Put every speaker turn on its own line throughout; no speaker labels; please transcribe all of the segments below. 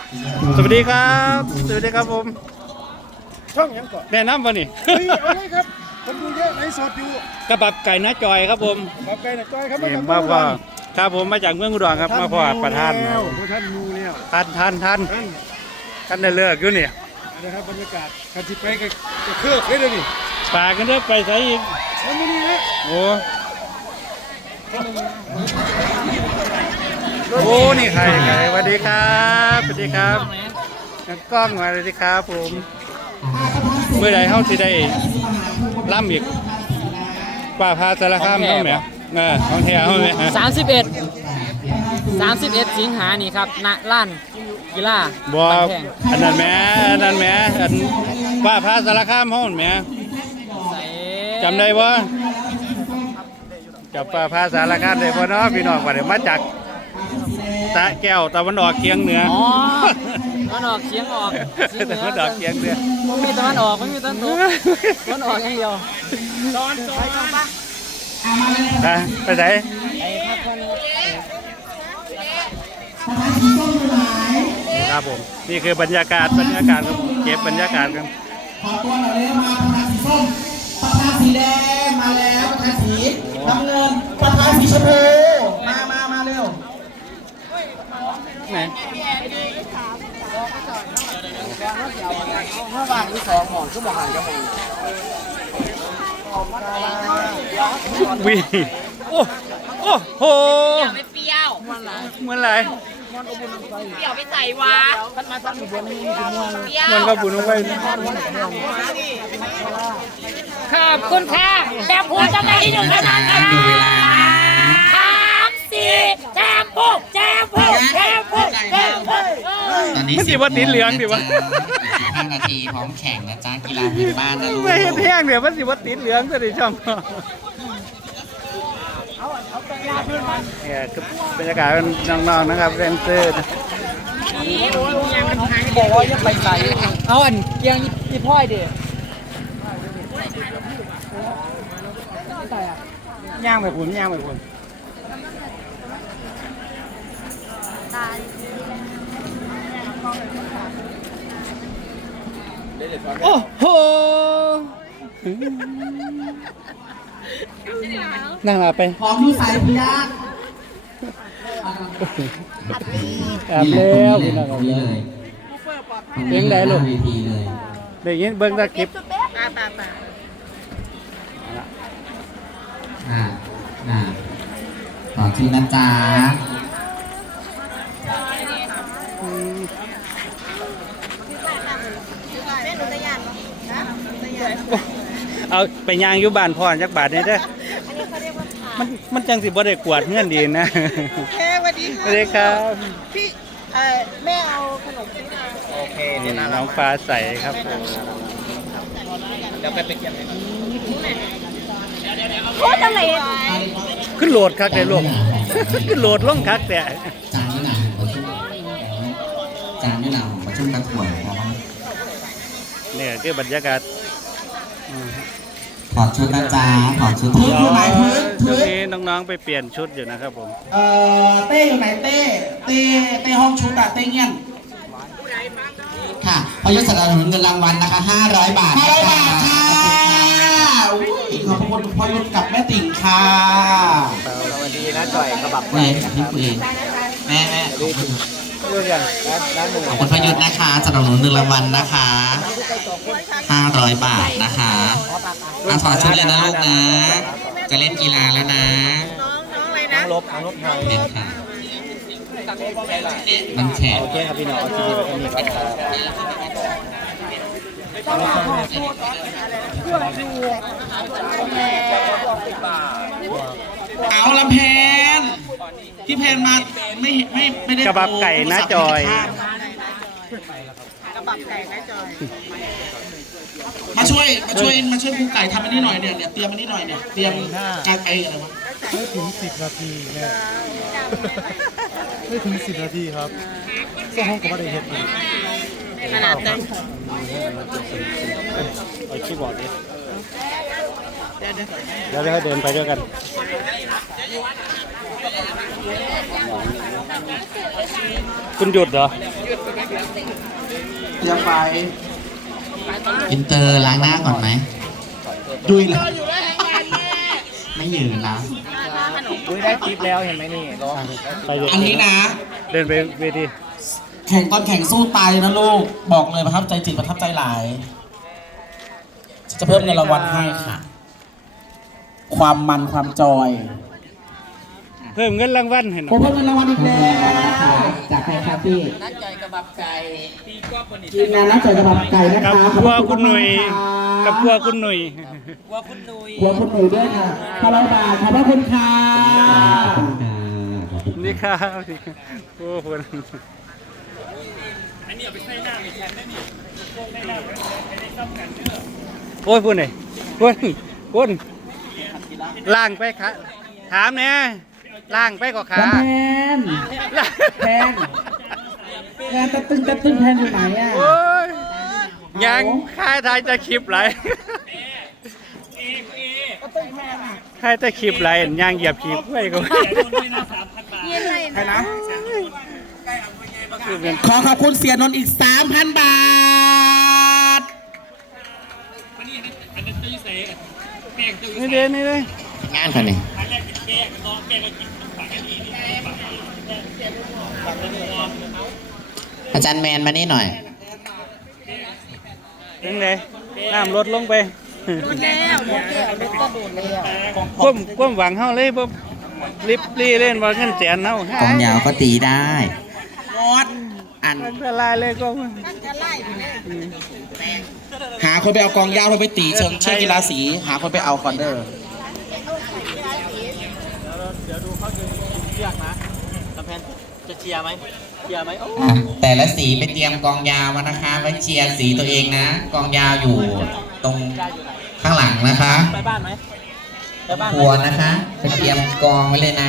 สวัสดีครับสวัสดีครับผม
ช่องยังก่อน
แนะนำป่ะนี่
เฮ้ยเอาเลยครับคนดูเยอะในสดอยู่
กระบับไก่น้าจอยครับผม
ขอบใจหน่อยจ้อยครับ
นี่มาพ่อครับผมมาจากเมืองอุดรครับมาพ่อประธาน
แล้วท่านมูแล้ว
ท่านได้เลิกอยู่นี่
นะครับบรรยากาศการที่ไปกับเครื่องได้เลยนี่
ปากกันเด้อไปใส่อีก
มันไม่นี่ฮะ
โอ้โอ้นี่ใครสวัสดีครับสวัสดีครับกล้องมาเลยสิครับผมเมื่อใดเฮาสิได้ล่ำอีกป่าพาสารคามเฮาแหมท้องแท้เฮาแหม
31 สิงหานี่ครับณล้านกีฬา
บ่
บ้านแพง
อันนั้นแหมอันป่าพาสารคามเฮาแหม
ใส่
จำได้บ่จับป่าพาสารคามได้บ่เนาะพี่น้องว่าได้มาจากตะแก้วตะวันออกเฉียงเหนือ
อ๋อตะวันออกเฉียงออกเฉียงเห
ตะ
นือ
วันออกเฉียงเหนือ
ไม่มีตะวันออกไม่มีตะวันตกตะวันออกอย่างเดียว
ไปไหนครับผมนี่คือบรรยากาศครับเก็บบรรยากาศกัน
ขอตัวหน่อยเร็วมาประธานสีส้มประธานสีแดงมาแล้วประธานสีน้ำเงินประธานสีชมพูมาเร็ว
ไหน
เมื่อวานที่2หมอนชั่วโมงหันกับผม
วิโอ้โห
ไม่เปรี้ยว
เหมือนไร
เปรี้ยวไปใส่วะเปรี้ยว
มันก็บุญลงไป
ขอบคุณค่ะแบบพูดจังไงที่หนึ่งเท่านั้นค่ะ3 4แจมปุ๊บแจมปุ๊บแจมปุ๊บแจมปุ๊บ
ตอนนี้
มันสิว่าติดเหลืองดิวะ
15 นาทีพร้อมแข่งนะจ๊ะกีฬาพื้นบ้านนะลูก
ไม่เห็นแห้งเดี๋ยวมันสิว่าติดเหลืองซะดิช่องเนี่ยคือบรรยากาศน้องๆนะครับแรนเซอร์นะ
บอกว่าจะไปใส่เอาอันเกียงนี่พ่อยดิ
ย่างไปคุณโอ้โหนั่งมาไป
ของที่สายพิยา
อาบแล้วพี่น้องอาบ
นี่
แล้ว
เลย
เลี้ยงได้ลูก
เวทีเลย
เดี๋ยวนี้เบิ้งตะคลิป
อ่าต่อชื่อนะจ๊ะ
เอาไปย่างอยู่บ้านพ่อจักบาทนี่เด้อมันจังสิบ่ได้กวาดเงื่อนดีนะ
แค่สวัสดี
ส
ค่ะ
วัสดีครับ
พี่แม่เอาขนมซื้อมา
โอเคนี่น้องฟ้าใสครับผม
โคตรอะไร
ขึ้นโหลดคักได้ลูก ขึ้นโหลดลงคักแต่
จานนี่หนาจานนี่หนาประชุมกันถ่วยเพราะว่า
เนี่ยคือบรรยากาศ
ถอดชุดนะจ๊ะถอดชุด
พื้นอยู่ไหนพื้น
ช่วง
พื้น
นี้น้องๆไปเปลี่ยนชุดอยู่นะครับผม
เต้อยู่ไหนเต้ห้องชุดอะเต้เงี้ยน
ค่ะพอยศสนับสนุนเงินรางวัลนะคะ500 บาท
500 บาทค่ะอุ้ยขอบคุณพอยุทธกับแม่ติ่งค่ะ
สวัสดีนะจ่อยกระบับ
เองพี่ปุ้ยแม่ขอบคุณขอบคุณพยุทธนะคะสนับสนุนเงินรางวัลนะคะ500 บาทนะคะถอดชุดเลยนะลูกนะ จะเล่นกีฬาแล้วนะ
น้องอะไรนะ
ลบไทย
เด็ดค่ะมันแฉะ
โอเคครับพี่น้องที่นี่แบบนี้ครับ
เอาละแพนพี่แพนมาไม่ได้
กระบับไก่นะจอย
กระบับไก่นะจอย
มาช่วยครูไก่ทำอันนี้หน่อยเนี่ยเตรียมอันนี้หน่อยเนี่ยเตรียมการไปอะไรวะ
ไม่ถึง10 นาทีแม่ไม่ถึง10 นาทีครับส่งห้องกับอะไรเห็ดอีก
ขนาดนั้น
เอาคีย์บอร์ดดิเดี๋ยวให้เดินไปด้วยกัน คุณหยุดเหรอ
เตรียมไป
อินเตอร์ล้างหน้าก่อนไหม
ดุยเลย
ไม่ยืนนะ
อุ้ยได้คลิปแล้วเห็นไหมนี่รอ
ไปเย็
อันนี้นะ
เดินไปเวที
แข่งตอนแข่งสู้ตายเลยนะลูก บอกเลยประทับใจจริงประทับใจหลาย จะเพิ่มเงินรางวัลให้ค่ะ ความมันความจอย
เพิ่มเงินรางวัลให้หน่
ผ
อ
ม
ย
เพิ่มเงินรางวัลอีกแล้วจากใครครับพี่
นัดใจกระบับไก่
ทีมงานนักจ่ายกระบับไก่นะ
กับ
คะ
ครัวคุณหนุ่ยกับครัวคุณหนุ่ย
ว่าคุณนุย
หัวคุณหนุ่ยด้วยค่ะ500 บาทขอบพระคุณค่ะ
นี่ครับโอ้โหโอ้ยพูดหน่อยพูดล่างไปขาถามเนี่ยล่างไปก็ขา
แพนแพนตะตึงแพนอยู่ไหนอ่ะ
โอ้ยยังค่ายทายจะคลิปไหลค่ายจะคลิปไหลยังเหยียบคลิปไว้ก็
ใครนะ ขอขอบคุณเสียนนท์อีก 3,000 บาท
นี่เด้นี่เลย
งานค่ะนี่อาจารย์แมนมานี่หน่อย
ยังไงน้ำลดลงไป
ดูแล้วรถแก้วรถก็โดนแล้ว
ก้มหวังเฮาเลยบ่ลิบลี่เล่นว่าเงินแสนเฮาก
องยาวก็ตีได้ อัน
อันตรายเลยก็
หาคนไปเอากองยาวไปตีเชิงกีฬาสี หาคนไปเอาคอนเดอร์
จะเชียร์ไหมเชียร์ไหม
แต่ละสีไปเตรียมกองยาวมานะคะ ไว้เชียร์สีตัวเองนะ กองยาวอยู่ตรงข้างหลังนะคะ
ไปบ้านไหมไปบ้าน
ครัวนะคะไปเตรียมกองไว้เลยนะ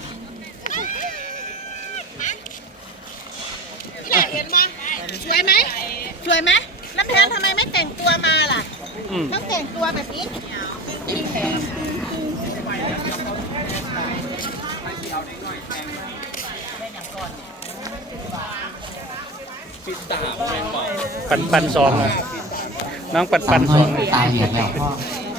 นี่แหละเห็นไหมสวยไหมสวยไหมน้ำแพนทำไมไม่แต่งตัวมาล่ะ ต้องแต่งตัวแบบนี้
ปันสองนะน้องปันสอง
ตายเหยียบแล้วพ่อ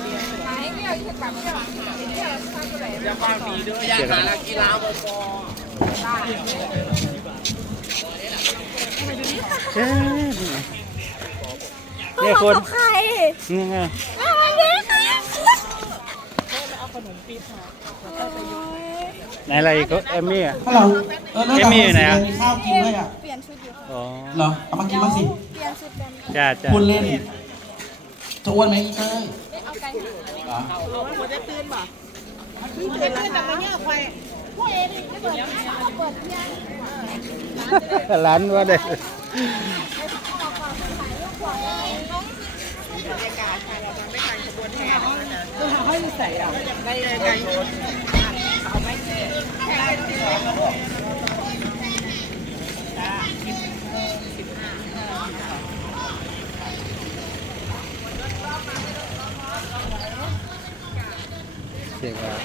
เอ๊ะเนี่ยคน
ใคร
นี่ไง ไหนอะไรก็เอมมี่อ่ะ
ฮัลโหล
เอ็มมี่อยู่ไหนอะ
มีข้าวกินด้วยอ่ะ
อ๋อ
เหรอ เอามากินบ้างสิ
จ้า
พูดเล่น จะอ้วนไหมอีเต้ย
เป็นเพื่อนแบบนี้ใครพวกเองไม่เปิดไม่เปิดยัง
ร้านว่าได้ เสียงว่า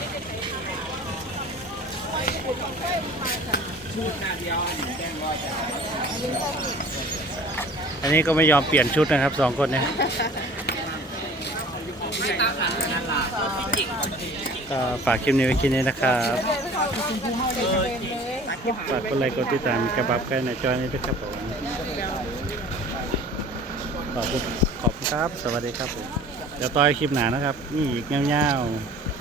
อันนี้ก็ไม่ยอมเปลี่ยนชุดนะครับสองคนเนี่ยก็ฝากคลิปนี้ไว้แค่นี้นะครับฝากกดไลค์กดติดตามกระบับกันในจอนี้ด้วยครับผมขอบคุณครับสวัสดีครับผมเดี๋ยวต่อยคลิปหนานะครับนี่อีกเงี้ยวๆ